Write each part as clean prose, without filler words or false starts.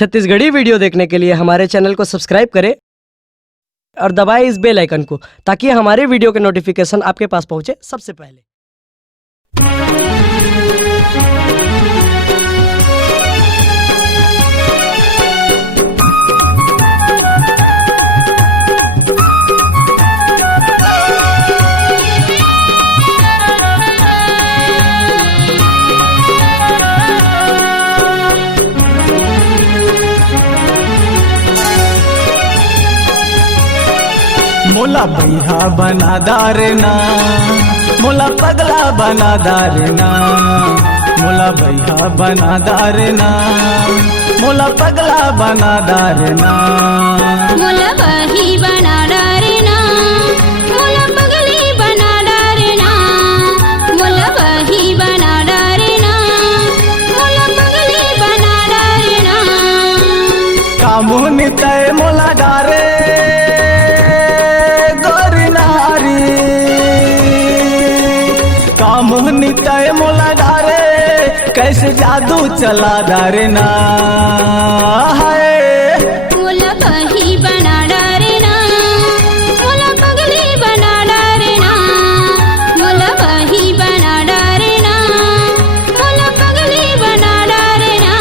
Chhattisgarhi video देखने के लिए हमारे चैनल को सब्सक्राइब करें और दबाएं इस बेल आइकन को ताकि हमारे वीडियो के नोटिफिकेशन आपके पास पहुंचे सबसे पहले। मोला भैया बना दारना, मोला पगला बना दारना, मोला भैया बना दारना, मोला पगला बना दारना, मोला बही बना डारना, मोला पगली बना डारना, मोला बही बना डारना, मोला पगली बना डारना। कामुन तय मोला डारे मोहनी तय मोला डारे कैसे जादू चला डारना है। मोला बही बना डारना, मोला पगली बना डारना, मोला बही बना डारना, मोला पगली बना डारना।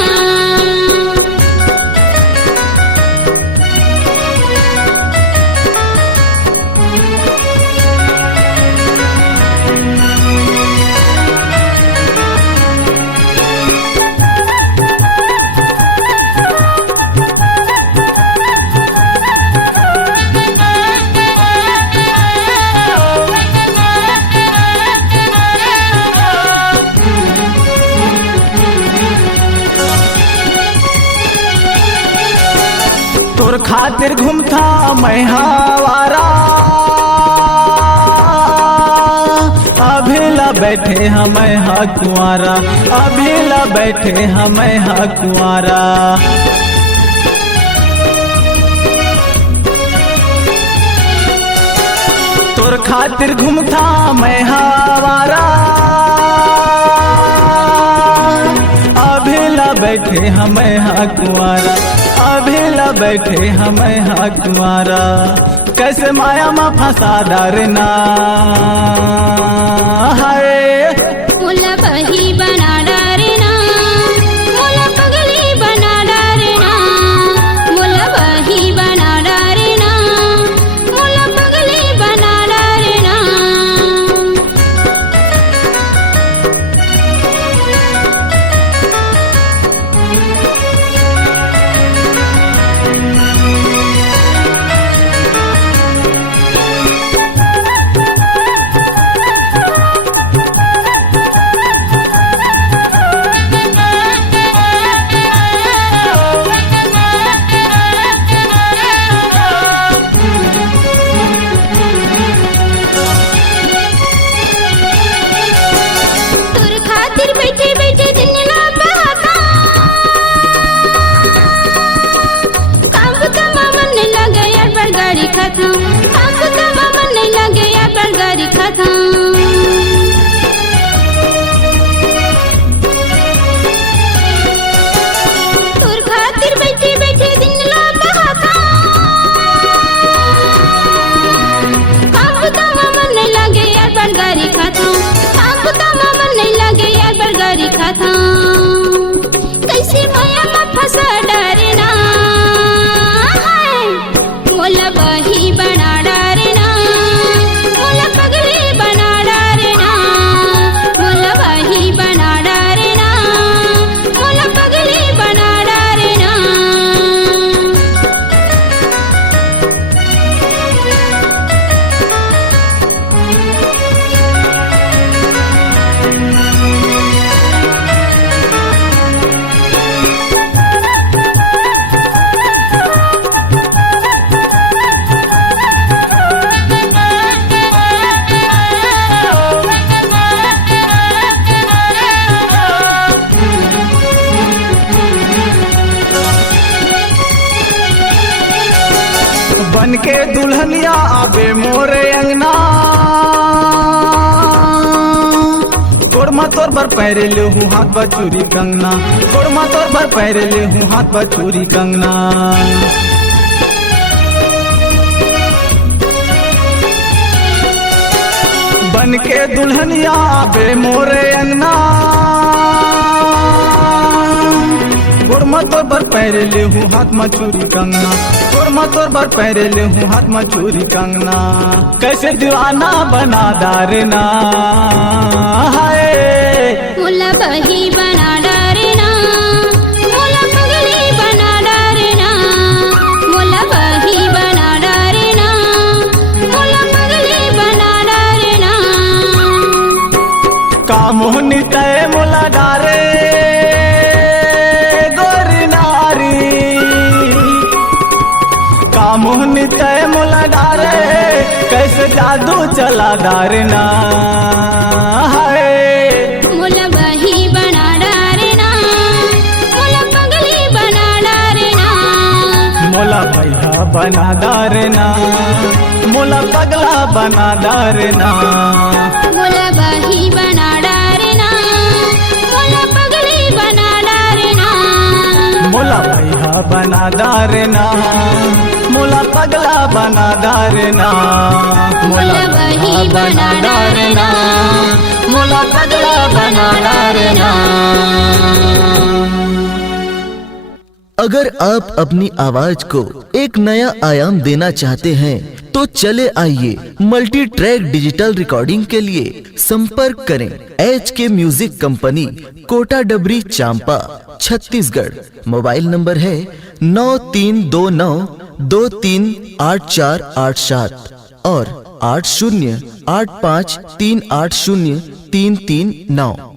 तोर खातिर घूमता मैं हवारा, अभीला बैठे हमें हा कुआरा, अभीला बैठे हमें हा कुआरा। तोर खातिर घूमता मैं हवारा, अभीला बैठे हमें हा कुआरा, अभीला बैठे हमें हा कुआरा। कैसे माया में फंसा डारना है। मोला बही बना डारना, मोला पगली बना डारना, मोला बही बना डारना, मोला पगली बना डारना। तोर खातिर बैठे बैठे दिन ना बहाता, काम को तमाम नहीं लगे यार बलगाड़ी खाता, काम को तमाम नहीं लगे यार बलगाड़ी खाता। तोर खातिर बैठे बैठे दिन ना बहाता, काम को तमाम नहीं लगे यार बलगाड़ी खाता, काम को तमाम नहीं लगे यार बलगाड़ी खाता। कैसे माया में फंसा डारना है। मोला बही बना डारना, मोला पगली बना डारना, मोला बही बना डारना, मोला पगली बना डारना। बन के दुल्हनिया आबे मोरे अंगना, तोर गोड़मा तोर बर पैरे ले हूँ हाथ बचूरी कंगना, गोड़मा तोर बर पैरे ले हूँ हाथ बचूरी कंगना। बन के दुल्हनिया बे मोरे अंगना, गोड़मा तोर बर पैरे ले हूँ हाथ में चूरी कंगना, गोड़मा तोर बर पैरे ले हूँ हाथ में चूरी कंगना। कैसे दीवाना बना दारना, हाय मोला बही बना डारना, मोला पगली बना डारना, मोला बही बना डारना, मोला पगली बना डारना। कामोहनी तय मोला डारे गोरी नारी, कामोहनी तय मोला डारे कैसे जादू चला दारना, हाय मोला बही बना डारना, मोला पगली बना डारना, मोला भैया बना दारना, मोला पगला बना दारना। मोला बही बना डारना, मोला पगली बना डारना, मोला भैया बना दारना, मोला पगला बना दारना। मोला बही बना डारना, मोला पगला बना दारना। अगर आप अपनी आवाज को एक नया आयाम देना चाहते हैं तो चले आइए मल्टी ट्रैक डिजिटल रिकॉर्डिंग के लिए संपर्क करें HK म्यूजिक कंपनी, कोटा डबरी, चांपा, छत्तीसगढ़। मोबाइल नंबर है 9329238487 और 8085380339।